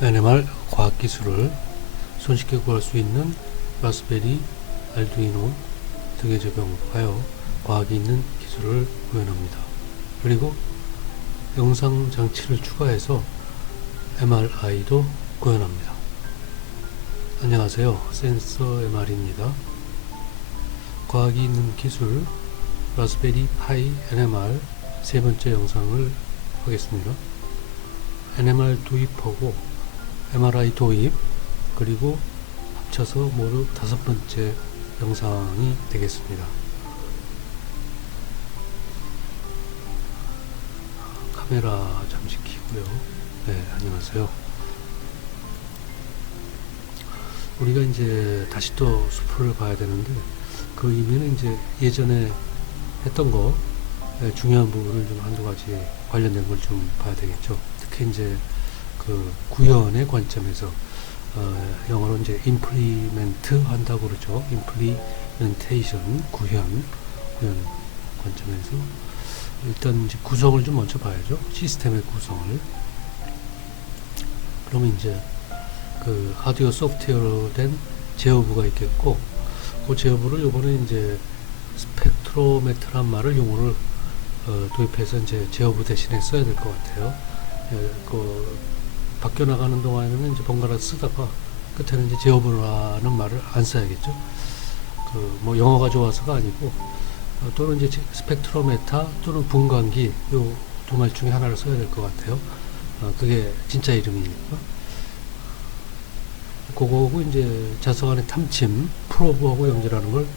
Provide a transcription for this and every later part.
NMR 과학기술을 손쉽게 구할 수 있는 라스베리, 알두이노 등에 적용하여 과학이 있는 기술을 구현합니다. 그리고 영상 장치를 추가해서 MRI도 구현합니다. 안녕하세요. 센서 MR입니다. 과학이 있는 기술 라스베리 파이 NMR 세 번째 영상을 하겠습니다. NMR 도입하고 MRI 도입 그리고 합쳐서 모두 다섯 번째 영상이 되겠습니다. 카메라 잠시 켜고요. 네, 안녕하세요. 우리가 이제 다시 또 수프를 봐야 되는데 그 이면은 이제 예전에 했던 거 중요한 부분을 좀 한두 가지 관련된 걸 좀 봐야 되겠죠. 특히 이제 그 구현의 관점에서 영어로 이제 implement 한다고 그러죠. implementation 구현 관점에서 일단 이제 구성을 좀 먼저 봐야죠. 시스템의 구성을. 그러면 이제 그 하드웨어 소프트웨어로 된 제어부가 있겠고, 그 제어부를 요번에 이제 스펙트로메트란 말을 용어를 도입해서 이제 제어부 대신에 써야 될 것 같아요. 그 바뀌어 나가는 동안에는 이제 번갈아 쓰다가 끝에는 이제 제어부라는 말을 안 써야겠죠. 그 뭐 영어가 좋아서가 아니고 또는 이제 스펙트로메타 또는 분광기 요 두 말 중에 하나를 써야 될 것 같아요. 그게 진짜 이름이니까. 그거하고 이제 자석안의 탐침 프로브하고 연결하는 걸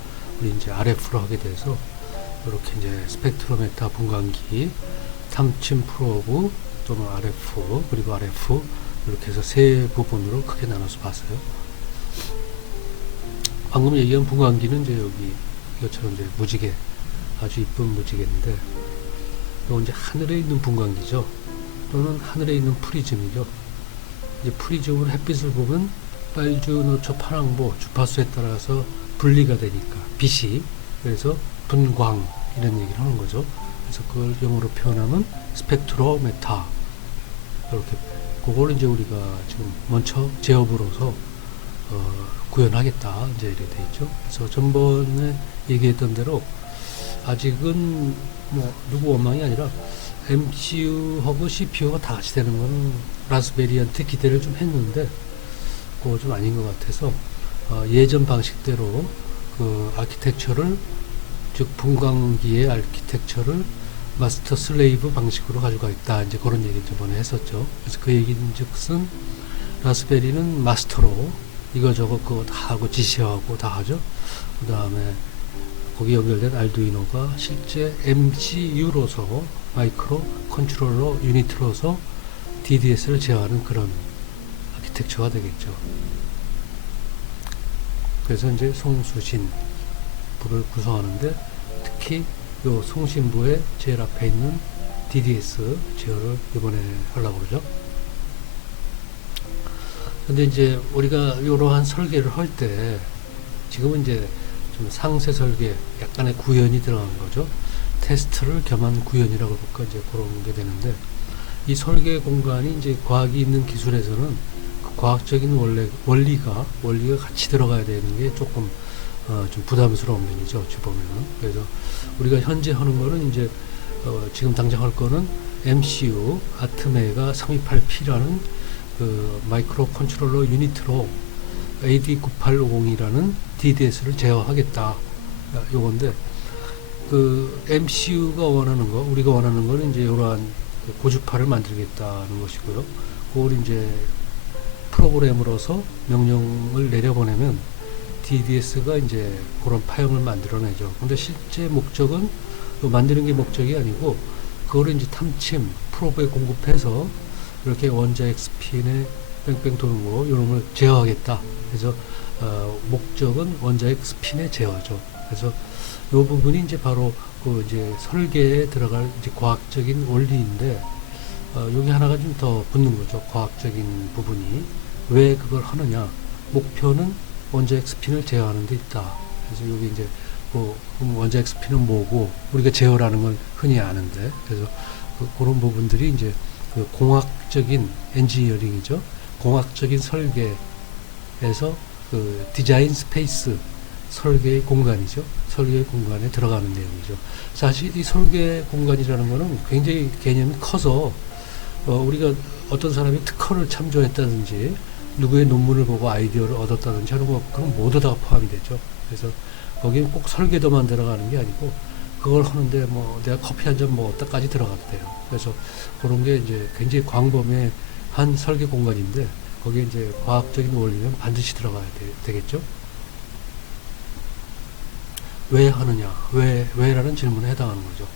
우리 이제 RF로 하게 돼서 이렇게 이제 스펙트로메타 분광기 탐침 프로브 또는 RF 그리고 RF 이렇게 해서 세 부분으로 크게 나눠서 봤어요. 방금 얘기한 분광기는 이제 여기 이것처럼 이제 무지개 아주 이쁜 무지개인데 이건 이제 하늘에 있는 분광기죠. 또는 하늘에 있는 프리즘이죠. 이제 프리즘으로 햇빛을 보면 빨주, 노초, 파랑보 주파수에 따라서 분리가 되니까 빛이 그래서 분광 이런 얘기를 하는 거죠. 그래서 그걸 영어로 표현하면 스펙트로메타 이렇게 그걸 이제 우리가 지금 먼저 제어부로서 구현하겠다 이제 이렇게 돼 있죠. 그래서 전번에 얘기했던 대로 아직은 뭐 누구 원망이 아니라 MCU하고 CPU가 다 같이 되는 건 라스베리한테 기대를 좀 했는데 그거 좀 아닌 것 같아서 예전 방식대로 그 아키텍처를 즉 분광기의 아키텍처를 마스터 슬레이브 방식으로 가지고 있다 이제 그런 얘기 저번에 했었죠. 그래서 그 얘기인즉슨 라스베리는 마스터로 이거저거 그거 다 하고 지시하고 다 하죠. 그 다음에 거기 연결된 알두이노가 실제 MCU로서 마이크로 컨트롤러 유닛으로서 DDS를 제어하는 그런 아키텍처가 되겠죠. 그래서 이제 송수신부를 구성하는데 특히 요 송신부의 제일 앞에 있는 DDS 제어를 이번에 하려고 그러죠. 근데 이제 우리가 이러한 설계를 할 때 지금은 이제 좀 상세 설계 약간의 구현이 들어간 거죠. 테스트를 겸한 구현이라고 볼까 이제 그런 게 되는데 이 설계 공간이 이제 과학이 있는 기술에서는 그 과학적인 원리가 같이 들어가야 되는 게 조금 좀 부담스러운 면이죠. 어찌 보면은. 그래서 우리가 현재 하는 거는 이제 지금 당장 할 거는 MCU 아트메가 328P라는 그 마이크로 컨트롤러 유닛으로 AD9850이라는 DDS를 제어하겠다. 요건데 그 MCU가 원하는 거, 우리가 원하는 거는 이제 이러한 고주파를 만들겠다는 것이고요. 그걸 이제 프로그램으로서 명령을 내려보내면 DDS가 이제 그런 파형을 만들어내죠. 근데 실제 목적은 만드는 게 목적이 아니고 그거를 이제 탐침 프로브에 공급해서 이렇게 원자핵 스핀에 뺑뺑 도는 거 이런 걸 제어하겠다. 그래서 목적은 원자핵 스핀의 제어죠. 그래서 이 부분이 이제 바로 그 이제 설계에 들어갈 이제 과학적인 원리인데 여기 하나가 좀 더 붙는 거죠. 과학적인 부분이 왜 그걸 하느냐? 목표는 원자핵 스핀을 제어하는 데 있다. 그래서 여기 이제 뭐 원자핵 스핀은 뭐고 우리가 제어라는 건 흔히 아는데 그래서 그런 부분들이 이제 그 공학적인 엔지니어링이죠. 공학적인 설계에서 그 디자인 스페이스 설계의 공간이죠. 설계 공간에 들어가는 내용이죠. 사실 이 설계 공간이라는 거는 굉장히 개념이 커서 우리가 어떤 사람이 특허를 참조했다든지 누구의 논문을 보고 아이디어를 얻었다든지 하는 거 그건 모두 다 포함이 되죠. 그래서 거기는 꼭 설계도만 들어가는 게 아니고 그걸 하는데 뭐 내가 커피 한 잔 먹었다까지 들어가도 돼요. 그래서 그런 게 이제 굉장히 광범위한 설계 공간인데 거기에 이제 과학적인 원리는 반드시 들어가야 되겠죠. 왜 하느냐, 왜라는 질문에 해당하는 거죠.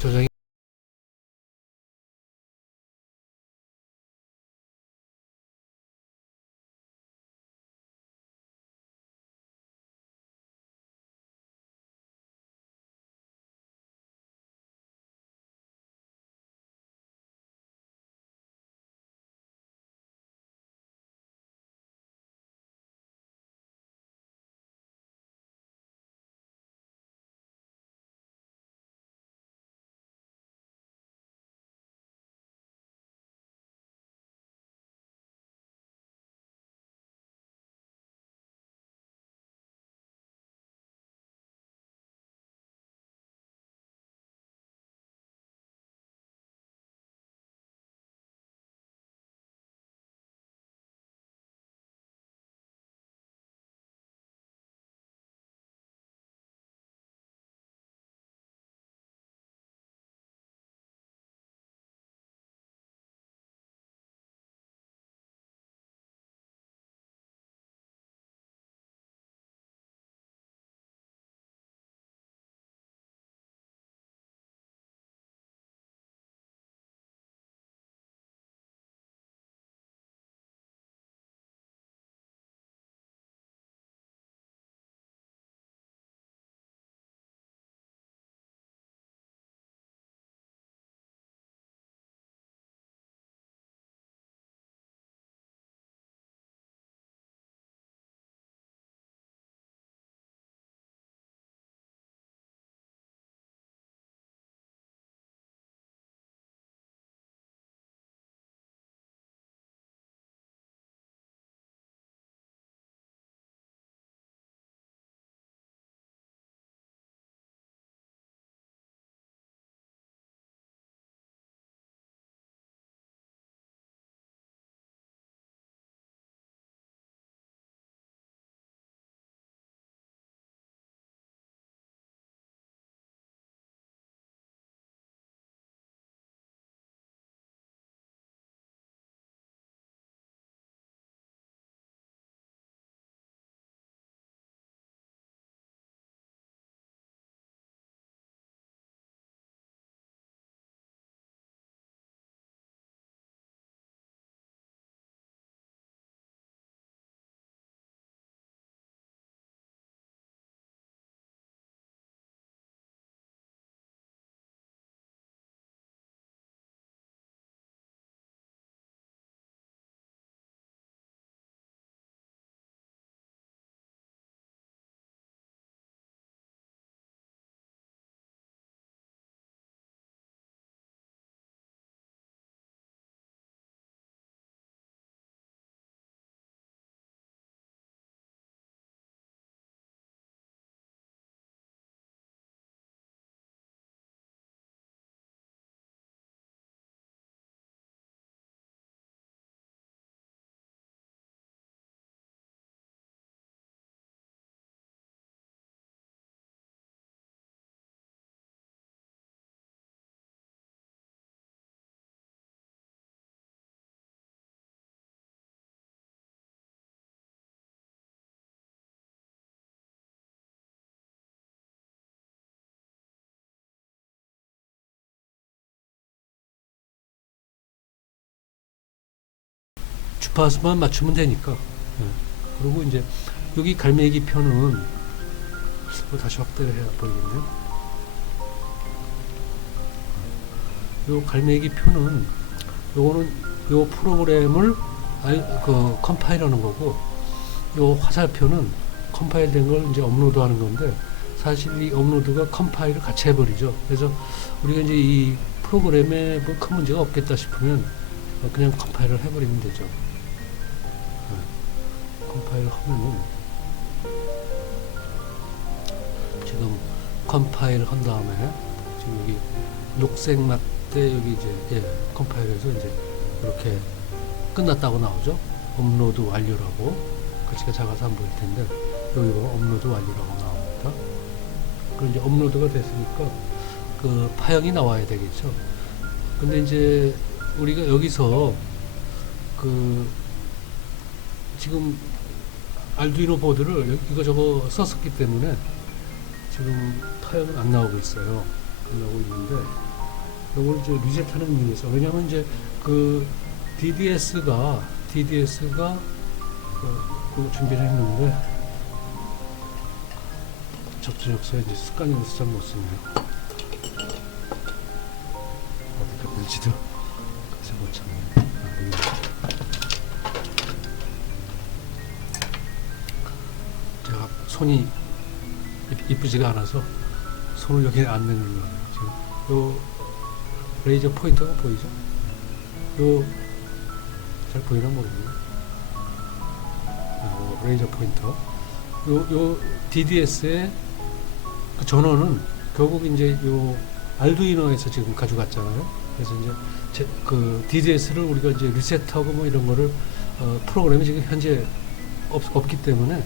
조정이 주파수만 맞추면 되니까. 예. 그리고 이제 여기 갈매기 편은 다시 확대를 해야 보이겠네요. 요 갈매기 표는 요거는 요 프로그램을 컴파일하는 거고, 요 화살표는 컴파일 된 걸 이제 업로드 하는 건데, 사실 이 업로드가 컴파일을 같이 해버리죠. 그래서 우리가 이제 이 프로그램에 뭐 큰 문제가 없겠다 싶으면 그냥 컴파일을 해버리면 되죠. 컴파일을 하면은 지금 컴파일 한 다음에 지금 여기 녹색 맛대 여기 이제 컴파일해서 이제 이렇게 끝났다고 나오죠. 업로드 완료라고. 글씨가 작아서 안 보일 텐데 여기 보면 업로드 완료라고 나옵니다. 그럼 이제 업로드가 됐으니까 그 파형이 나와야 되겠죠. 근데 이제 우리가 여기서 그 지금 알두이노 보드를 이거 썼었기 때문에 지금 파형은 안 나오고 있어요. 안 나오고 있는데 이걸 이제 리셋하는 의미에서, 왜냐하면 이제 그 DDS가 준비를 했는데 접수력서에 이제 습관이 돼서 잘 못 쓰네요. 어디가 될지도 그래서 못 찾네. 제가 손이 이쁘지가 않아서 손을 여기 안 내는 거예요. 지금 요 레이저 포인터가 보이죠? 요 잘 보이나 모르겠네요. 레이저 포인터. 요 DDS의 그 전원은 결국 이제 요 알두이노에서 지금 가져갔잖아요. 그래서 이제 그 DDS를 우리가 이제 리셋하고 뭐 이런 거를 프로그램이 지금 현재 없기 때문에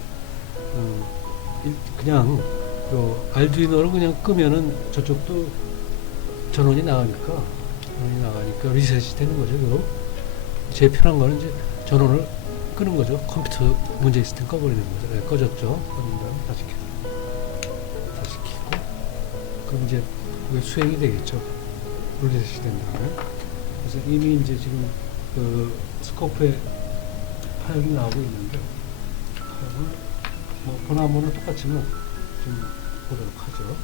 그냥 요 알두이노를 그냥 끄면은 저쪽도 전원이 나가니까 리셋이 되는 거죠. 요 제일 편한 거는 이제 전원을 끄는 거죠. 컴퓨터 문제 있을 땐 꺼버리는 거죠. 네, 꺼졌죠. 그럼 다시 켜고 그럼 이제 그게 수행이 되겠죠. 리셋이 된 다음에. 그래서 이미 이제 지금 그 스코프에 파일이 나오고 있는데, 파일을 뭐 번호는 똑같지만 좀 보도록 하죠.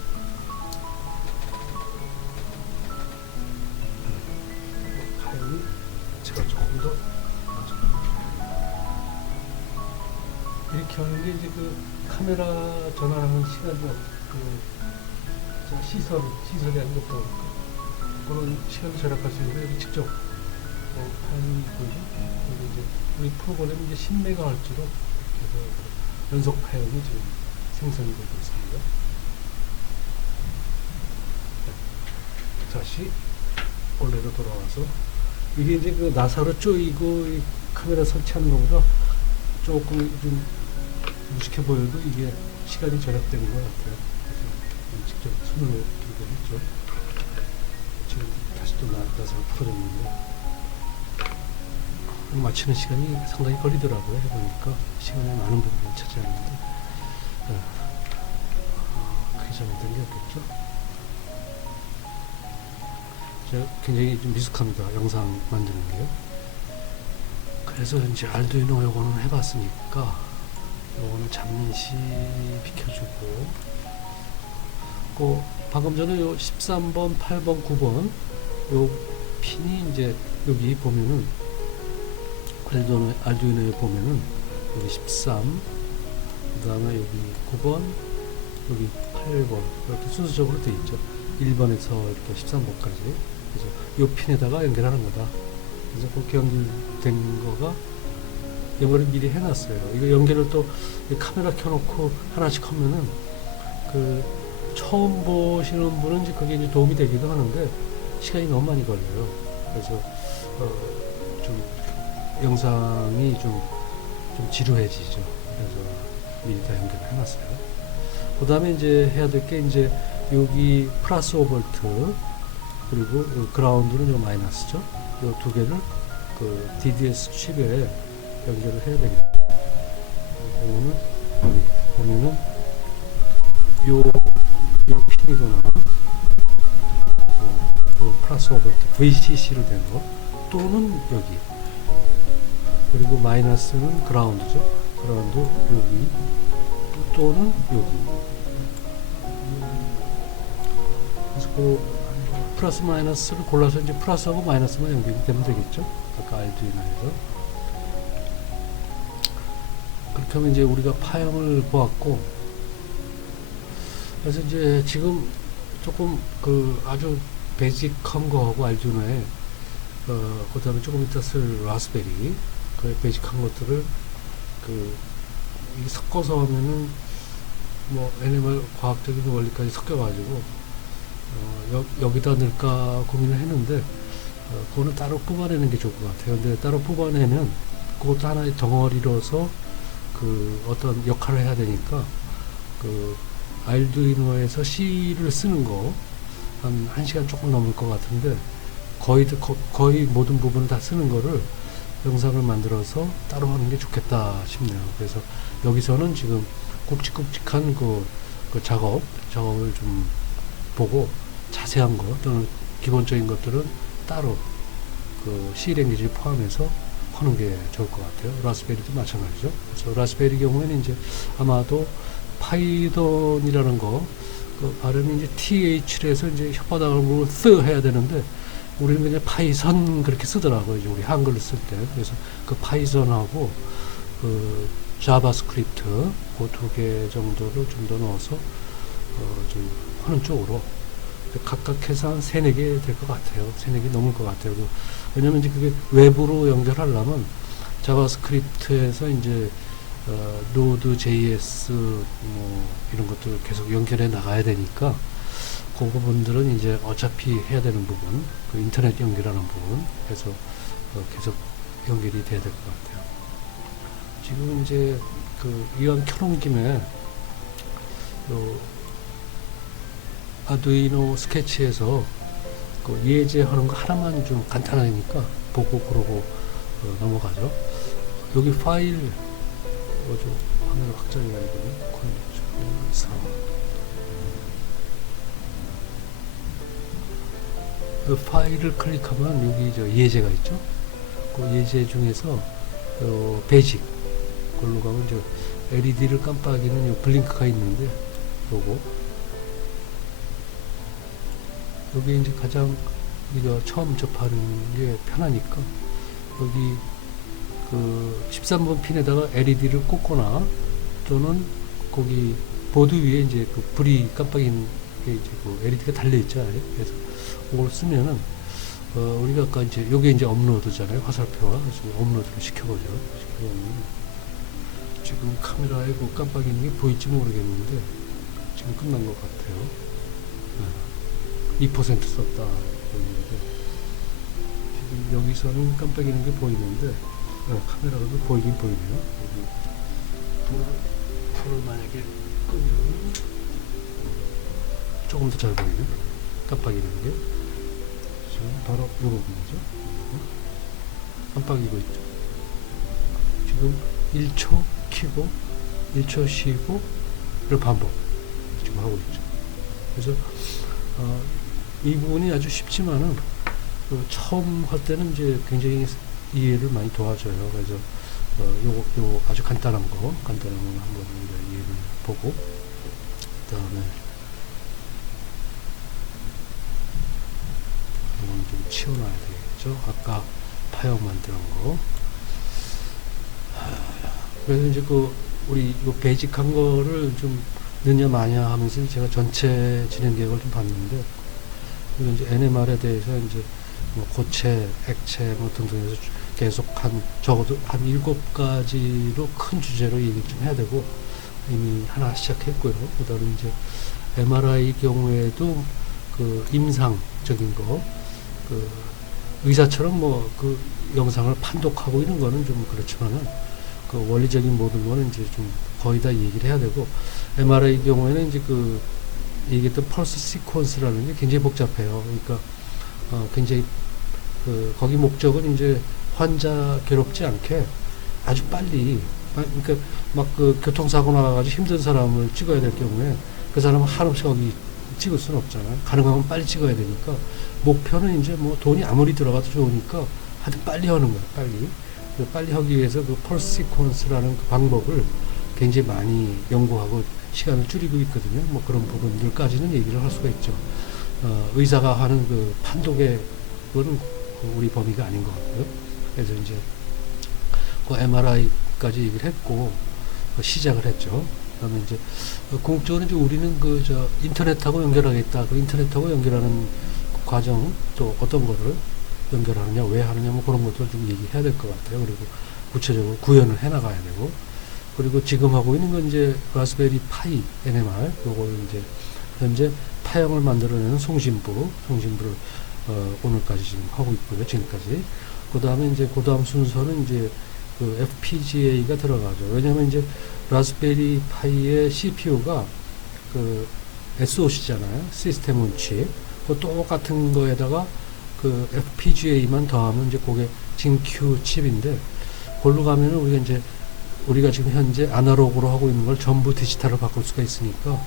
파일이 제가 조금 더 이렇게 하는 게 이제 그 카메라 전환하는 시간이 시설이 아닌 것도 그런 시간을 절약할 수 있는데, 직접 파일이 보이죠? 이제 우리 프로그램이 이제 10MHz로 연속 파일이 지금 생성이 되고 있습니다. 다시 원래로 돌아와서 이게 이제 그 나사로 쪼이고 이 카메라 설치하는 것보다 조금 좀 무식해 보여도 이게 시간이 절약되는 것 같아요. 그래서 직접 손으로 이렇게 했죠. 지금 다시 또 나사를 풀어줬는데 마치는 시간이 상당히 걸리더라고요. 해보니까 시간이 많은 부분을 차지하는데 그게 잘못된 게 없겠죠. 제가 굉장히 좀 미숙합니다. 영상 만드는 게요. 그래서 이제 알두이노 요거는 해봤으니까 요거는 잠시 비켜주고, 방금 전에 요 13번, 8번, 9번 요 핀이 이제 여기 보면은 알두이노에 보면은 여기 13, 그 다음에 여기 9번, 여기 8번 이렇게 순서적으로 되어 있죠. 1번에서 이렇게 13번까지. 그래서 이 핀에다가 연결하는 거다. 그래서 그렇게 연결된 거가 연결을 미리 해놨어요. 이거 연결을 또 카메라 켜놓고 하나씩 하면은 그 처음 보시는 분은 이제 그게 이제 도움이 되기도 하는데 시간이 너무 많이 걸려요. 그래서 좀 영상이 좀 지루해지죠. 그래서 미리 다 연결을 해놨어요. 그 다음에 이제 해야 될 게 이제 여기 플러스 5V 그리고 그라운드는 요 마이너스죠. 요 두 개를 그 DDS 칩에 연결을 해야 되겠죠. 이거는 여기 보면은 요 핀이거나 플러스 5V VCC로 된 거, 또는 여기 그리고 마이너스는 그라운드죠. 그라운드 여기 또는 여기. 그래서 그 플러스 마이너스를 골라서 이제 플러스하고 마이너스만 연결이 되면 되겠죠. 아까 알두이노에서. 그렇게 하면 이제 우리가 파형을 보았고, 그래서 이제 지금 조금 그 아주 베이직한 거하고 알두이노에 그 다음에 조금 이따 쓸 라스베리 그 베이직한 것들을 그 이게 섞어서 하면은 뭐 NMR 과학적인 원리까지 섞여가지고 여기다 넣을까 고민을 했는데 그거는 따로 뽑아내는 게 좋을 것 같아요. 근데 따로 뽑아내면 그것도 하나의 덩어리로서 그 어떤 역할을 해야 되니까 그 알두이노에서 C를 쓰는 거 한 1시간 조금 넘을 것 같은데 거의 모든 부분을 다 쓰는 거를 영상을 만들어서 따로 하는 게 좋겠다 싶네요. 그래서 여기서는 지금 굵직굵직한 그 작업을 좀 보고 자세한 거 또는 기본적인 것들은 따로 그 C 랭귀지를 포함해서 하는 게 좋을 것 같아요. 라스베리도 마찬가지죠. 그래서 라스베리 경우에는 이제 아마도 파이썬이라는 거 그 발음이 이제 TH에서 이제 혓바닥을 보고 쓰 해야 되는데 우리는 그냥 파이썬 그렇게 쓰더라고요. 이제 우리 한글로 쓸 때. 그래서 그 파이썬하고 그 자바스크립트 그 두 개 정도를 좀 더 넣어서 좀 하는 쪽으로 각각 해서 한 3, 4개 될 것 같아요. 3, 4개 넘을 것 같아요. 왜냐면 이제 그게 외부로 연결하려면 자바스크립트에서 이제 노드 JS 뭐 이런 것들 계속 연결해 나가야 되니까 그 부분들은 이제 어차피 해야 되는 부분, 그 인터넷 연결하는 부분 해서 계속 연결이 돼야 될 것 같아요. 지금 이제 그 이왕 켜놓은 김에 아두이노 스케치에서 그 예제하는 거 하나만 좀 간단하니까 보고 그러고 넘어가죠. 여기 파일 좀 화면을 확장해야 되거든요. 그 파일을 클릭하면 여기 저 예제가 있죠. 그 예제 중에서 베이직 걸로 가면 저 LED를 깜빡이는 요 블링크가 있는데 요거 여기 이제 가장 우리가 처음 접하는 게 편하니까 여기 그 13번 핀에다가 LED를 꽂거나 또는 거기 보드 위에 이제 그 불이 깜빡이는 게 이제 그 LED가 달려있죠. 그래서 그걸 쓰면은 우리가 아까 이제 요게 이제 업로드잖아요. 화살표와. 그래서 업로드를 시켜보죠. 시켜보면 지금 카메라에 그 깜빡이는 게 보일지 모르겠는데 지금 끝난 것 같아요. 2% 썼다 보이는데 지금 여기서는 깜빡이는 게 보이는데 카메라로도 보이긴 보이네요. 여기 불을 만약에 끄면 조금 더 잘 보이네요. 깜빡이는 게 지금 바로 이 부분이죠. 깜빡이고 있죠. 지금 1초 키고 1초 쉬고를 반복 지금 하고 있죠. 그래서 이 부분이 아주 쉽지만은 처음 할 때는 이제 굉장히 이해를 많이 도와줘요. 그래서 요 아주 간단한 거 한번 우리가 이해를 보고 그다음에 이건 좀 치워놔야 되겠죠. 아까 파형 만드는 거. 그래서 이제 우리 이거 베이직한 거를 좀 넣냐 마냐 하면서 제가 전체 진행 계획을 좀 봤는데 이건 이제 NMR에 대해서 이제 뭐 고체, 액체 뭐 등등해서 계속 적어도 한 7가지로 큰 주제로 얘기 좀 해야 되고 이미 하나 시작했고요. 그 다음에 이제 MRI 경우에도 그 임상적인 거, 그 의사처럼 뭐 그 영상을 판독하고 이런 거는 좀 그렇지만은 그 원리적인 모든 거는 이제 좀 거의 다 얘기를 해야 되고 MRI 경우에는 이제 그 얘기했던 펄스 시퀀스라는 게 굉장히 복잡해요. 그러니까 굉장히 거기 목적은 이제 환자 괴롭지 않게 아주 빨리 그러니까 막 그 교통사고 나가지고 힘든 사람을 찍어야 될 경우에 그 사람은 한없이 거기 찍을 수는 없잖아요. 가능하면 빨리 찍어야 되니까 목표는 이제 뭐 돈이 아무리 들어가도 좋으니까 하여튼 빨리 하는 거야. 빨리 그 빨리 하기 위해서 그 펄스 시퀀스라는 그 방법을 굉장히 많이 연구하고 시간을 줄이고 있거든요. 뭐 그런 부분들까지는 얘기를 할 수가 있죠. 의사가 하는 그 판독의 그거는 우리 범위가 아닌 것 같고요. 그래서 이제 그 MRI까지 얘기를 했고 시작을 했죠. 그다음에 이제 궁극적으로 이제 우리는 그 저 인터넷하고 연결하겠다. 그 인터넷하고 연결하는 과정 또 어떤 거를 연결하느냐, 왜 하느냐, 뭐 그런 것도 좀 얘기해야 될 것 같아요. 그리고 구체적으로 구현을 해 나가야 되고, 그리고 지금 하고 있는 건 이제 라스베리 파이 NMR, 요걸 이제 현재 파형을 만들어내는 송신부를 오늘까지 지금 하고 있고요. 지금까지. 그 다음에 이제 그 다음 순서는 이제 그 FPGA가 들어가죠. 왜냐면 이제 라스베리 파이의 CPU가 그 SoC잖아요. 시스템 온 칩. 그 똑같은 거에다가 그 FPGA만 더하면 이제 그게 진Q 칩인데, 그걸로 가면은 우리가 지금 현재 아날로그로 하고 있는 걸 전부 디지털로 바꿀 수가 있으니까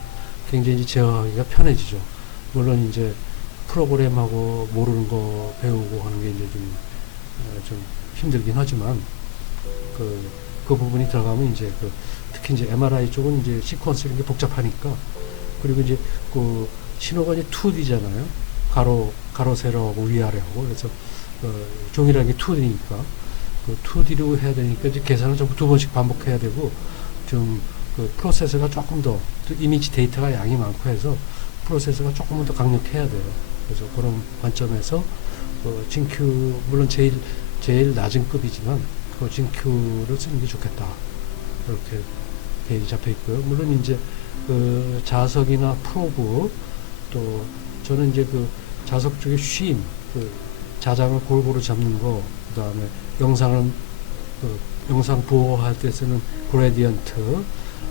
굉장히 이제 제어하기가 편해지죠. 물론 이제 프로그램하고 모르는 거 배우고 하는 게 이제 좀 힘들긴 하지만 그 부분이 들어가면 이제 특히 이제 MRI 쪽은 이제 시퀀스 이런 게 복잡하니까, 그리고 이제 그 신호가 이제 2D잖아요. 가로 세로하고 위아래하고, 그래서 종이라는 게 2D니까 그 2D로 해야 되니까 이제 계산을 전부 2번씩 반복해야 되고, 좀 그 프로세서가 조금 더 이미지 데이터가 양이 많고 해서 프로세서가 조금 더 강력해야 돼요. 그래서 그런 관점에서 진큐 물론 제일 낮은 급이지만 그 진큐를 쓰는 게 좋겠다, 이렇게 계획이 잡혀 있고요. 물론 이제 그 자석이나 프로브, 또 저는 이제 그 자석 쪽에 쉼, 그 자장을 골고루 잡는 거, 그 다음에 영상 보호할 때 쓰는 그레디언트,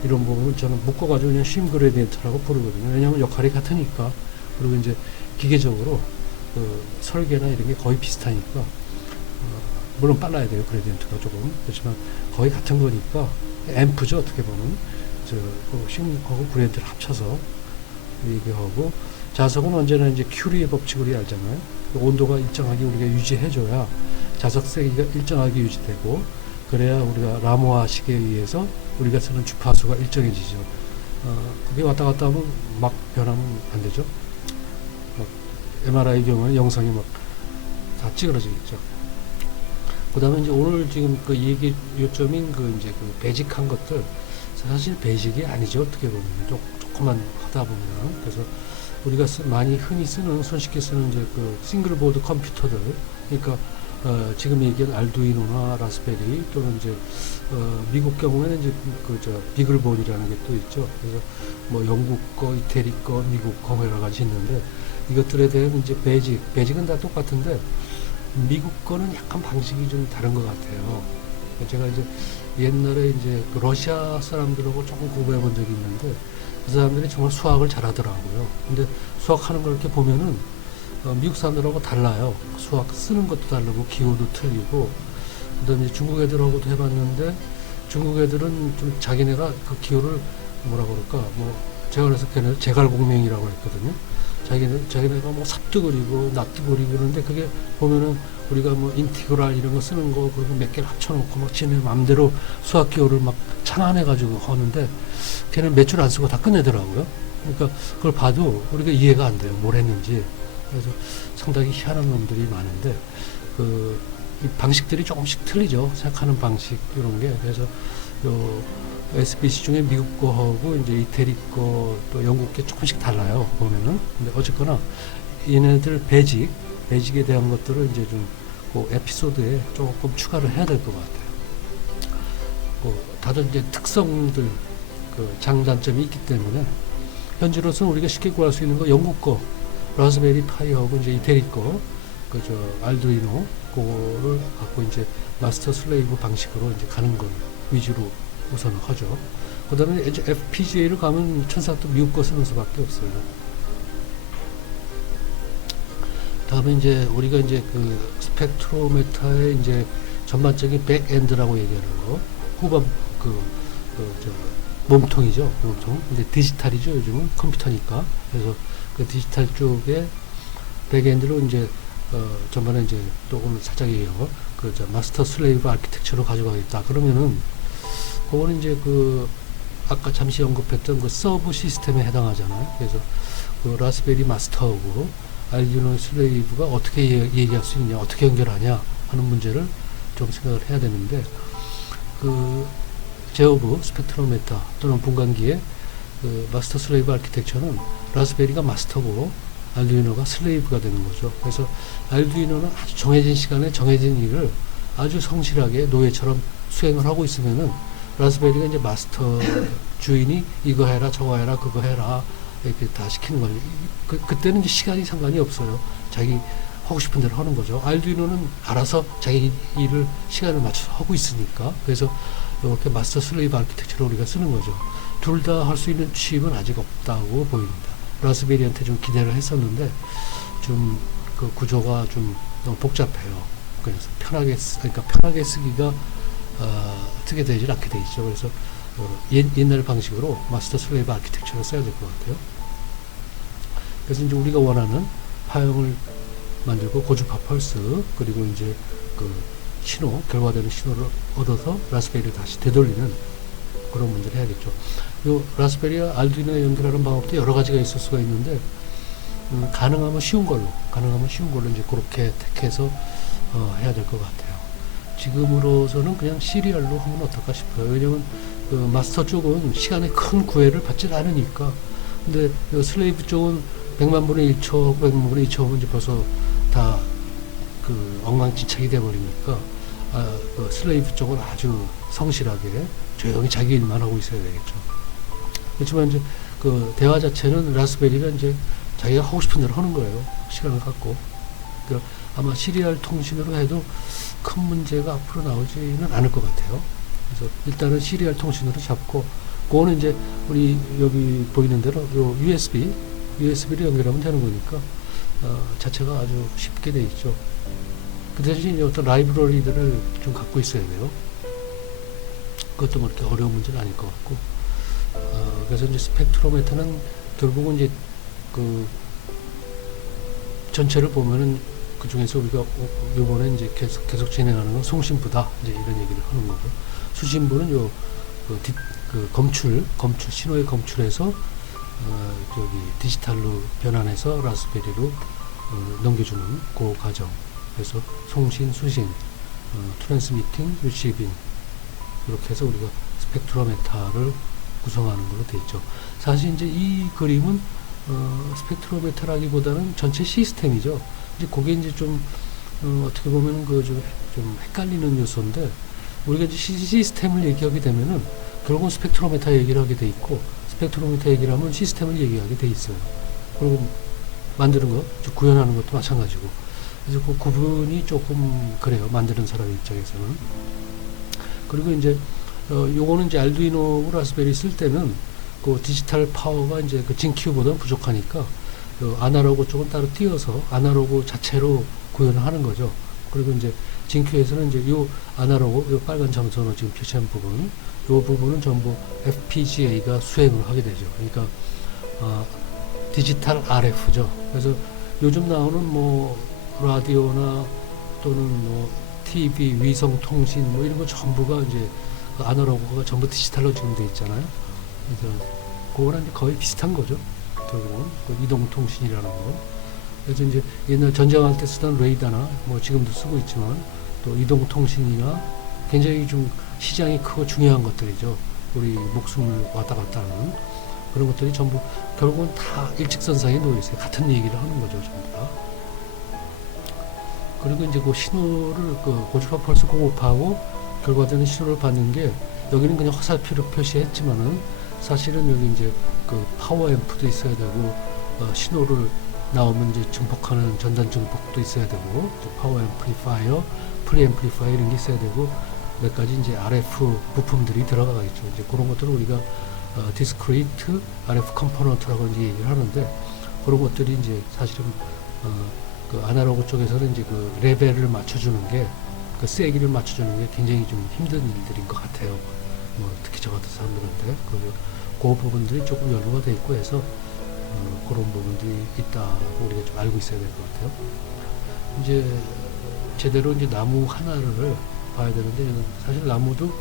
이런 부분은 저는 묶어가지고 그냥 쉼 그레디언트라고 부르거든요. 왜냐하면 역할이 같으니까. 그리고 이제 기계적으로 그 설계나 이런 게 거의 비슷하니까, 물론 빨라야 돼요. 그레디언트가 조금. 그렇지만 거의 같은 거니까 앰프죠. 어떻게 보면 쉼하고 그레디언트를 합쳐서 얘기하고, 자석은 언제나 이제 큐리의 법칙 우리 알잖아요. 온도가 일정하게 우리가 유지해줘야 자석 세기가 일정하게 유지되고, 그래야 우리가 라모아 식에 의해서 우리가 쓰는 주파수가 일정해지죠. 그게 왔다 갔다 하면 막 변하면 안 되죠. MRI 경우는 영상이 막 다 찌그러지겠죠. 그 다음에 이제 오늘 지금 그 얘기 요점인 이제 그 베이직한 것들, 사실 베이직이 아니죠. 어떻게 보면 조금만 하다 보면. 그래서 우리가 많이 흔히 쓰는, 손쉽게 쓰는 이제 그 싱글보드 컴퓨터들, 그러니까 지금 얘기한 알두이노나 라스베리, 또는 이제 미국 경우에는 이제 비글본이라는 게 또 있죠. 그래서 뭐 영국 거, 이태리 거, 미국 거 여러 가지 있는데, 이것들에 대한 이제 베이직은 다 똑같은데 미국 거는 약간 방식이 좀 다른 것 같아요. 제가 이제 옛날에 이제 그 러시아 사람들하고 조금 공부해 본 적이 있는데, 그 사람들이 정말 수학을 잘하더라고요. 근데 수학하는 걸 이렇게 보면은 미국 사람들하고 달라요. 수학 쓰는 것도 다르고 기호도 틀리고. 그다음에 중국 애들하고도 해봤는데, 중국 애들은 좀 자기네가 그 기호를 뭐라 그럴까, 뭐 제가 그래서 걔네 제갈공명이라고 했거든요. 자기네가 뭐 삽도 그리고 낫도 그리고 그러는데, 그게 보면은 우리가 뭐 인티그랄 이런 거 쓰는 거, 그리고 몇 개를 합쳐놓고 막 지네 마음대로 수학 기호를 막 창안해가지고 하는데, 걔는 몇 줄 안 쓰고 다 끝내더라고요. 그러니까 그걸 봐도 우리가 이해가 안 돼요. 뭘 했는지. 그래서 상당히 희한한 놈들이 많은데, 이 방식들이 조금씩 틀리죠. 생각하는 방식, 이런 게. 그래서 SBC 중에 미국 거하고 이제 이태리 거, 또 영국 게 조금씩 달라요. 보면은. 근데 어쨌거나 얘네들 베이직에 대한 것들을 이제 그 에피소드에 조금 추가를 해야 될 것 같아요. 다들 이제 특성들, 장단점이 있기 때문에 현재로서는 우리가 쉽게 구할 수 있는 거 영국 거 라스베리 파이하고 이제 이태리 거 알두이노 그거를 갖고 이제 마스터 슬레이브 방식으로 이제 가는 건 위주로 우선 하죠. 그 다음에 이제 FPGA를 가면 천사도 미국 거 쓰는 수밖에 없어요. 다음에 이제 우리가 이제 그 스펙트로메타의 이제 전반적인 백엔드라고 얘기하는 거, 후반 몸통이죠. 몸통. 이제 디지털이죠. 요즘은 컴퓨터니까. 그래서 그 디지털 쪽에 백엔드로 이제 전반에 이제 또 오늘 살짝 얘기하고, 저 마스터 슬레이브 아키텍처로 가져가겠다. 그러면은 그거는 이제 그 아까 잠시 언급했던 그 서브 시스템에 해당하잖아요. 그래서 그 라스베리 마스터하고 알두이노 슬레이브가 어떻게 얘기할 수 있냐, 어떻게 연결하냐 하는 문제를 좀 생각을 해야 되는데, 그 제어부 스펙트로메타 또는 분간기의 그 마스터 슬레이브 아키텍처는 라스베리가 마스터고 알두이노가 슬레이브가 되는 거죠. 그래서 알두이노는 아주 정해진 시간에 정해진 일을 아주 성실하게 노예처럼 수행을 하고 있으면은 라스베리가 이제 마스터 주인이 이거 해라 저거 해라 그거 해라 이렇게 다 시키는 거죠. 그때는 이제 시간이 상관이 없어요. 자기 하고 싶은 대로 하는 거죠. 알두이노는 알아서 자기 일을 시간을 맞춰서 하고 있으니까. 그래서 이렇게 마스터 슬레이브 아키텍처를 우리가 쓰는 거죠. 둘 다 할 수 있는 취임은 아직 없다고 보입니다. 라스베리한테 좀 기대를 했었는데 좀 그 구조가 좀 너무 복잡해요. 그래서 그러니까 편하게 쓰기가 어떻게 되질 않게 돼 있죠. 그래서 옛날 방식으로 마스터 슬레이브 아키텍처를 써야 될 것 같아요. 그래서 이제 우리가 원하는 파형을 만들고 고주파 펄스 그리고 이제 그 신호 결과되는 신호를 얻어서 라스베리를 다시 되돌리는 그런 문제를 해야겠죠. 요 라스베리와 알두이노에 연결하는 방법도 여러 가지가 있을 수가 있는데 가능하면 쉬운 걸로 이제 그렇게 택해서 해야 될 것 같아요. 지금으로서는 그냥 시리얼로 하면 어떨까 싶어요. 왜냐면 그 마스터 쪽은 시간에 큰 구애를 받지 않으니까. 근데 슬레이브 쪽은 100만 분의 1초, 100만 분의 2초 하면 이제 벌써 다 그 엉망진창이 돼버리니까 그 슬레이브 쪽은 아주 성실하게 조용히 자기 일만 하고 있어야 되겠죠. 그렇지만 이제 그 대화 자체는 라스베리가 이제 자기가 하고 싶은 대로 하는 거예요. 시간을 갖고. 그러니까 아마 시리얼 통신으로 해도 큰 문제가 앞으로 나오지는 않을 것 같아요. 그래서 일단은 시리얼 통신으로 잡고, 그거는 이제 우리 여기 보이는 대로 요 USB를 연결하면 되는 거니까 자체가 아주 쉽게 돼 있죠. 그 대신 어떤 라이브러리들을 좀 갖고 있어야 돼요. 그것도 뭐 이렇게 어려운 문제는 아닐 것 같고. 그래서 이제 스펙트로메터는 결국은 이제 그 전체를 보면은 그 중에서 우리가 요번에 이제 계속 진행하는 건 송신부다. 이제 이런 얘기를 하는 거고. 수신부는 그 검출, 신호의 검출해서 저기 디지털로 변환해서 라스베리로 넘겨주는 그 과정. 그래서 송신, 수신, 트랜스미팅, 리시빙 이렇게 해서 우리가 스펙트로메타를 구성하는 걸로 되어 있죠. 사실 이제 이 그림은 스펙트로메타라기보다는 전체 시스템이죠. 이제 그게 이제 좀 어떻게 보면 그 좀 헷갈리는 요소인데, 우리가 이제 시스템을 얘기하게 되면은 결국은 스펙트로메타 얘기를 하게 돼 있고, 스펙트로메타 얘기를 하면 시스템을 얘기하게 돼 있어요. 그리고 만드는 거, 구현하는 것도 마찬가지고. 그래서 그 구분이 조금 그래요. 만드는 사람 입장에서는. 그리고 이제 요거는 이제 알두이노 라스베리 쓸 때는 그 디지털 파워가 이제 그 진큐보다는 부족하니까 아날로그 쪽은 따로 띄어서 아날로그 자체로 구현을 하는 거죠. 그리고 이제 진큐에서는 이제 요 아날로그, 요 빨간 점선으로 지금 표시한 부분, 요 부분은 전부 FPGA가 수행을 하게 되죠. 그러니까 디지털 RF죠. 그래서 요즘 나오는 뭐 라디오나 또는 뭐 TV, 위성 통신 뭐 이런 거 전부가 이제 그 아날로그가 전부 디지털로 지금 돼 있잖아요. 그래서 그거랑 이제 거의 비슷한 거죠. 결국은 그 이동통신이라는 거. 그래서 이제 옛날 전쟁할 때 쓰던 레이더나 뭐 지금도 쓰고 있지만 또 이동통신이나 굉장히 좀 시장이 크고 중요한 것들이죠. 우리 목숨을 왔다 갔다 하는 그런 것들이 전부 결국은 다 일직선상에 놓여 있어요. 같은 얘기를 하는 거죠, 전부 다. 그리고 이제 그 신호를 그 고주파 펄스 공급하고 결과되는 신호를 받는 게, 여기는 그냥 화살표로 표시했지만은 사실은 여기 이제 그 파워 앰프도 있어야 되고 신호를 나오면 이제 증폭하는 전단 증폭도 있어야 되고, 파워 앰플리파이어, 프리 앰플리파이어 이런 게 있어야 되고, 몇 가지 이제 RF 부품들이 들어가 있죠. 이제 그런 것들을 우리가 디스크리트 RF 컴포넌트라고 이제 얘기를 하는데, 그런 것들이 이제 사실은 그 아날로그 쪽에서는 이제 그 레벨을 맞춰주는 게, 그 세기를 맞춰주는 게 굉장히 좀 힘든 일들인 것 같아요. 뭐 특히 저 같은 사람들한테. 그 부분들이 조금 연구가 돼 있고 해서 그런 부분들이 있다고 우리가 좀 알고 있어야 될 것 같아요. 이제 제대로 이제 나무 하나를 봐야 되는데, 사실 나무도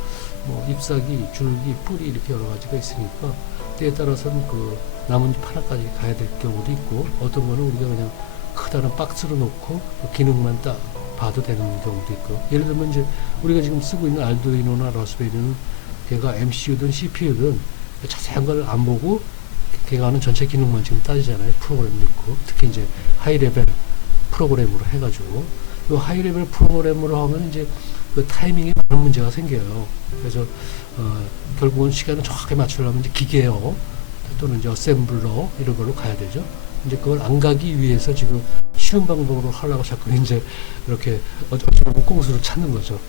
뭐 잎사귀, 줄기, 뿌리 이렇게 여러 가지가 있으니까 때에 따라서는 그 나뭇잎 하나까지 가야 될 경우도 있고, 어떤 거는 우리가 그냥 크다는 박스로 놓고 기능만 딱 봐도 되는 경우도 있고, 예를 들면 이제 우리가 지금 쓰고 있는 알두이노나 라스베리는 걔가 MCU든 CPU든 자세한 걸 안 보고 걔가 하는 전체 기능만 지금 따지잖아요. 프로그램 넣고, 특히 이제 하이 레벨 프로그램으로 해가지고, 이 하이 레벨 프로그램으로 하면 이제 그 타이밍에 많은 문제가 생겨요. 그래서 결국은 시간을 정확하게 맞추려면 이제 기계어 또는 이제 어셈블러 이런 걸로 가야 되죠. 이제 그걸 안 가기 위해서 지금 쉬운 방법으로 하려고 자꾸 이제 이렇게 어쩌면 꼼수를 찾는 거죠.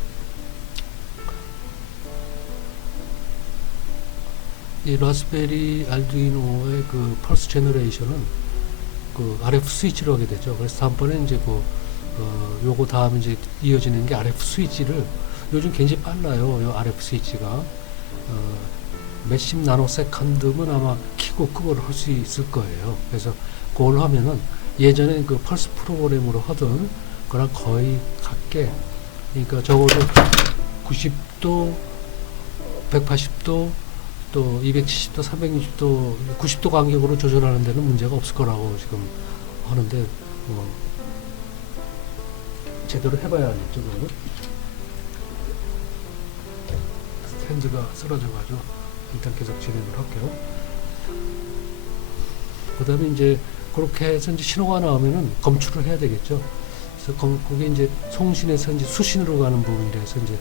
이 라스베리 알두이노의 그 펄스 제너레이션은 그 RF 스위치로 하게 되죠. 그래서 다음번에 이제 요거 다음에 이제 이어지는 게 RF 스위치를, 요즘 굉장히 빨라요. 요 RF 스위치가 몇십 나노세컨드면 아마 키고 끄고를 할 수 있을 거예요. 그래서 그걸 하면은 예전에 그 펄스 프로그램으로 하던 거랑 거의 같게, 그러니까 적어도 90도, 180도, 또 270도, 360도, 90도 간격으로 조절하는 데는 문제가 없을 거라고 지금 하는데, 제대로 해봐야 알겠죠. 그러면 스탠드가 쓰러져가지고 일단 계속 진행을 할게요. 그 다음에 이제 그렇게 해서 이제 신호가 나오면은 검출을 해야 되겠죠. 그래서 그게 이제 송신에서 이제 수신으로 가는 부분이라서 이제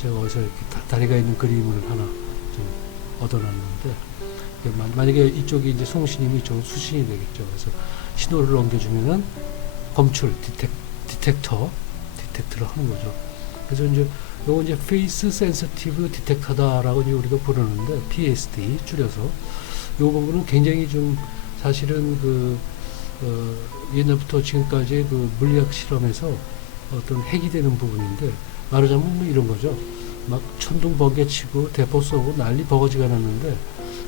제가 어디서 이렇게 다리가 있는 그림을 하나 좀 얻어놨는데, 만약에 이쪽이 이제 송신이면 이쪽은 수신이 되겠죠. 그래서 신호를 넘겨주면은 검출, 디텍터를 하는 거죠. 그래서 이제 요거 이제 페이스 센서티브 디텍터다라고 이제 우리가 부르는데, PSD 줄여서 요 부분은 굉장히 좀 사실은 옛날부터 지금까지 그 물리학 실험에서 어떤 핵이 되는 부분인데, 말하자면 뭐 이런 거죠. 막 천둥 번개 치고 대포 쏘고 난리 버거지가 났는데,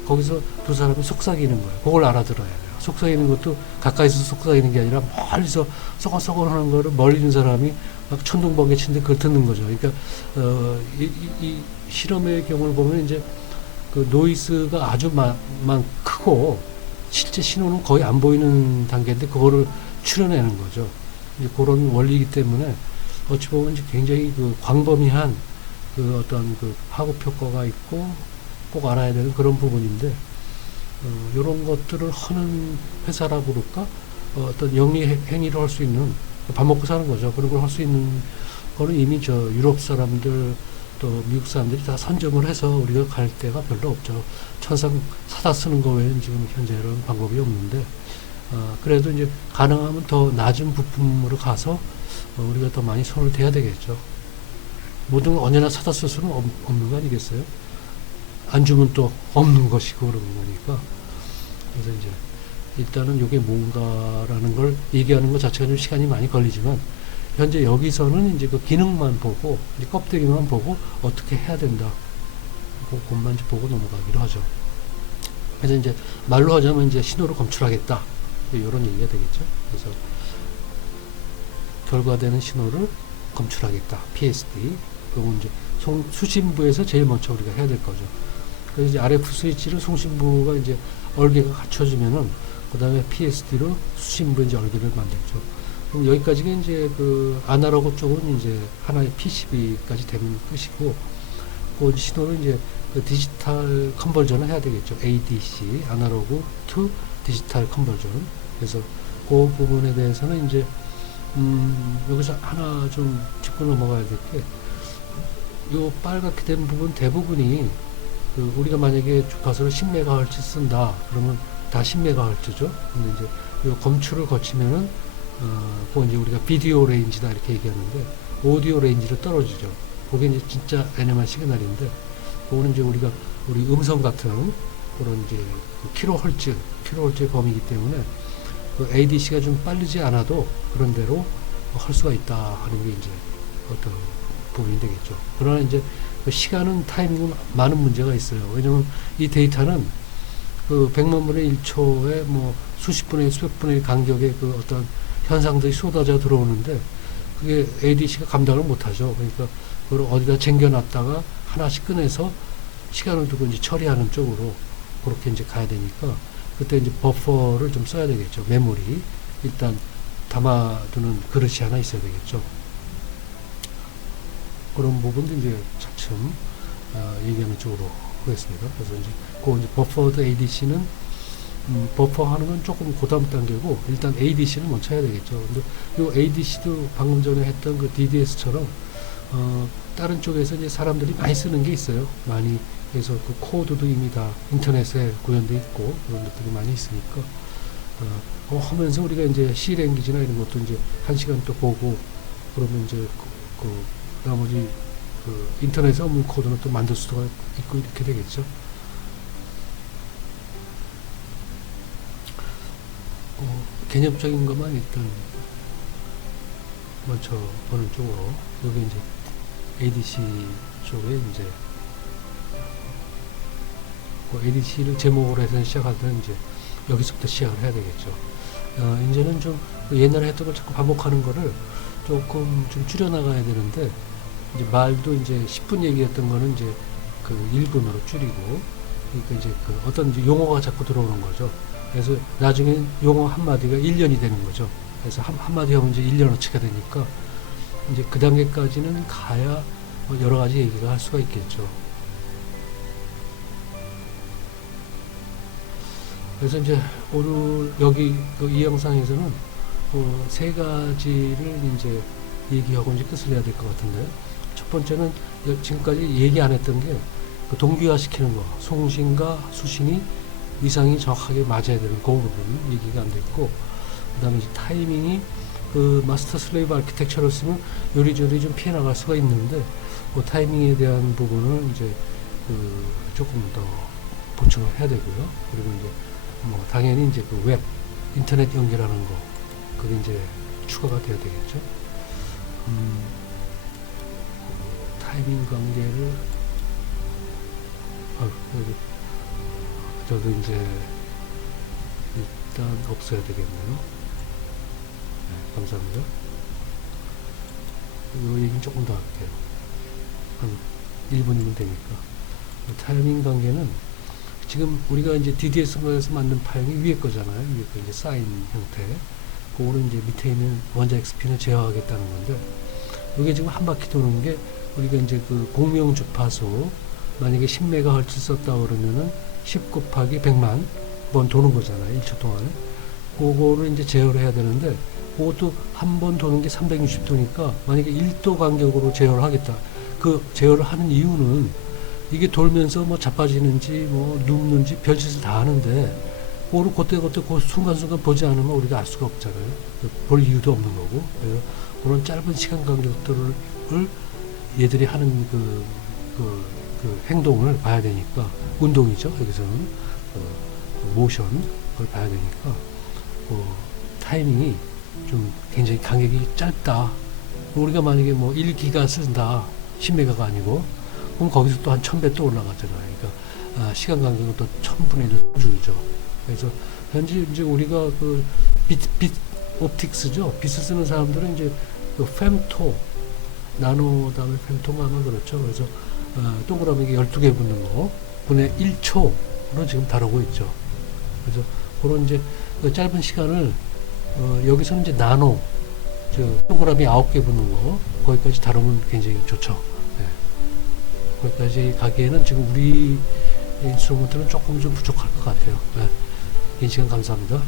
거기서 두 사람이 속삭이는 거예요. 그걸 알아들어야 돼요. 속삭이는 것도 가까이서 속삭이는 게 아니라 멀리서 쏘곤쏘곤 하는 거를 멀리 있는 사람이 막 천둥 번개 치는데 그걸 듣는 거죠. 그러니까 이 실험의 경우를 보면 이제 그 노이즈가 아주 크고 실제 신호는 거의 안 보이는 단계인데 그거를 추려내는 거죠. 이제 그런 원리이기 때문에 어찌 보면 이제 굉장히 그 광범위한 그 어떤 그 파급 효과가 있고 꼭 알아야 되는 그런 부분인데, 이런 것들을 하는 회사라고 그럴까? 어떤 영리 행위를 할 수 있는, 밥 먹고 사는 거죠. 그런 걸 할 수 있는 거는 이미 유럽 사람들 또 미국 사람들이 다 선점을 해서 우리가 갈 데가 별로 없죠. 천상 사다 쓰는 거 외에는 지금 현재는 방법이 없는데, 그래도 이제 가능하면 더 낮은 부품으로 가서 우리가 더 많이 손을 대야 되겠죠. 모든 걸 언제나 사다 쓸 수는 없는 거 아니겠어요? 안 주면 또 없는 것이고 그러는 거니까. 그래서 이제 일단은 이게 뭔가라는 걸 얘기하는 것 자체가 좀 시간이 많이 걸리지만, 현재 여기서는 이제 그 기능만 보고, 이제 껍데기만 보고 어떻게 해야 된다, 그것만 보고 넘어가기로 하죠. 그래서 이제 말로 하자면 이제 신호를 검출하겠다, 이런 얘기가 되겠죠. 그래서 결과되는 신호를 검출하겠다, PSD. 그건 이제 수신부에서 제일 먼저 우리가 해야 될 거죠. 그래서 이제 RF 스위치를 송신부가 이제 얼개가 갖춰지면은 그 다음에 PSD로 수신부 이제 얼개를 만들죠. 그럼 여기까지가 이제 그 아날로그 쪽은 이제 하나의 PCB까지 되는 끝이고, 그 신호는 이제 그 디지털 컨버전을 해야 되겠죠. ADC, 아날로그 투 디지털 컨버전. 그래서 그 부분에 대해서는 이제 여기서 하나 좀 짚고 넘어가야 될 게, 요 빨갛게 된 부분 대부분이 그 우리가 만약에 주파수를 10MHz 쓴다 그러면 다 10MHz죠. 근데 이제 요 검출을 거치면은 그건 이제 우리가 비디오 레인지다 이렇게 얘기하는데, 오디오 레인지로 떨어지죠. 그게 이제 진짜 NMR 시그널인데, 그거는 이제 우리 음성 같은 그런 이제 킬로헐츠 범위이기 때문에 그 ADC가 좀 빠르지 않아도 그런 대로 할 수가 있다 하는 게 이제 어떤 부분이 되겠죠. 그러나 이제 그 시간은, 타이밍은 많은 문제가 있어요. 왜냐면 이 데이터는 그 100만 분의 1초에 뭐 수십 분의 수백 분의 간격의 그 어떤 현상들이 쏟아져 들어오는데, 그게 ADC가 감당을 못하죠. 그러니까 그걸 어디다 쟁겨놨다가 하나씩 꺼내서 시간을 두고 이제 처리하는 쪽으로 그렇게 이제 가야 되니까 그때 이제 버퍼를 좀 써야 되겠죠. 메모리 일단 담아두는 그릇이 하나 있어야 되겠죠. 그런 부분도 이제 차츰 얘기하는 쪽으로 하겠습니다. 그래서 이제 그 이제 버퍼드 ADC는 버퍼하는 건 조금 고다음 단계고 일단 ADC는 먼저 해야 되겠죠. 근데 요 ADC도 방금 전에 했던 그 DDS처럼 다른 쪽에서 이제 사람들이 많이 쓰는 게 있어요. 많이 그래서 그 코드도 이미 다 인터넷에 구현돼 있고 그런 것들이 많이 있으니까 하면서 우리가 이제 C랭귀지나 이런 것도 이제 한 시간 또 보고 그러면 이제 나머지 그 인터넷에 없는 코드는 또 만들 수가 있고 이렇게 되겠죠. 개념적인 것만 일단 먼저 보는 쪽으로 여기 이제 ADC 쪽에 이제 ADC를 제목으로 해서 시작할 때는 이제 여기서부터 시작을 해야 되겠죠. 이제는 좀 옛날에 했던 걸 자꾸 반복하는 거를 조금 좀 줄여나가야 되는데 이제 말도 이제 10분 얘기했던 거는 이제 그 1분으로 줄이고 그러니까 이제 그 어떤 이제 용어가 자꾸 들어오는 거죠. 그래서 나중에 용어 한마디가 1년이 되는 거죠. 그래서 한마디 하면 이제 1년어치가 되니까 이제 그 단계까지는 가야 여러 가지 얘기가 할 수가 있겠죠. 그래서 이제 오늘 여기 이 영상에서는 세 가지를 이제 얘기하고 이제 끝을 내야 될 것 같은데 첫 번째는 지금까지 얘기 안 했던 게 그 동기화 시키는 거 송신과 수신이 위상이 정확하게 맞아야 되는 그 부분 얘기가 안 됐고 그 다음에 이제 타이밍이 그 마스터 슬레이브 아키텍처를 쓰면 요리조리 좀 피해 나갈 수가 있는데 그 타이밍에 대한 부분을 이제 그 조금 더 보충을 해야 되고요. 그리고 이제 뭐 당연히 이제 그 웹 인터넷 연결하는 거 그게 이제 추가가 돼야 되겠죠. 타이밍 관계를 저도 이제 일단 없어야 되겠네요. 네, 감사합니다. 이 얘기는 조금 더 할게요. 한 1분이면 되니까. 타이밍 관계는 지금 우리가 이제 DDS에서 만든 파일이 위에 거잖아요. 위에 거 이제 사인 형태. 그거를 이제 밑에 있는 원자 XP는 제어하겠다는 건데, 이게 지금 한 바퀴 도는 게 우리가 이제 그 공명 주파수 만약에 10MHz 썼다 그러면은 10 곱하기 100만 번 도는 거잖아요. 1초 동안에. 그거를 이제 제어를 해야 되는데, 그것도 한 번 도는 게 360도니까 만약에 1도 간격으로 제어를 하겠다. 그 제어를 하는 이유는 이게 돌면서 뭐 자빠지는지 뭐 눕는지 별짓을 다 하는데 그거를 그때 그 순간순간 보지 않으면 우리가 알 수가 없잖아요. 볼 이유도 없는 거고. 그래서 그런 짧은 시간 간격들을 얘들이 하는 그 행동을 봐야 되니까 운동이죠. 여기서는 모션 그걸 봐야 되니까 타이밍이 좀 굉장히 간격이 짧다. 우리가 만약에 뭐 1기가 쓴다 10메가가 아니고 그럼 거기서 또 한 1000배 또 올라가잖아요. 그러니까 시간 간격은 또 1000분의 1을 줄이죠. 그래서 현재 이제 우리가 그 빛 옵틱스죠. 빛을 쓰는 사람들은 이제 그 fem토 나노 다음에 fem토가 아마 그렇죠. 그래서 동그라미가 12개 붙는 거 분의 1초로 지금 다루고 있죠. 그래서 그런 이제 그 짧은 시간을 여기서는 이제 나노 동그라미 9개 붙는 거 거기까지 다루면 굉장히 좋죠. 네. 거기까지 가기에는 지금 우리 인스트루먼트는 조금 좀 부족할 것 같아요. 네. 긴 시간 감사합니다.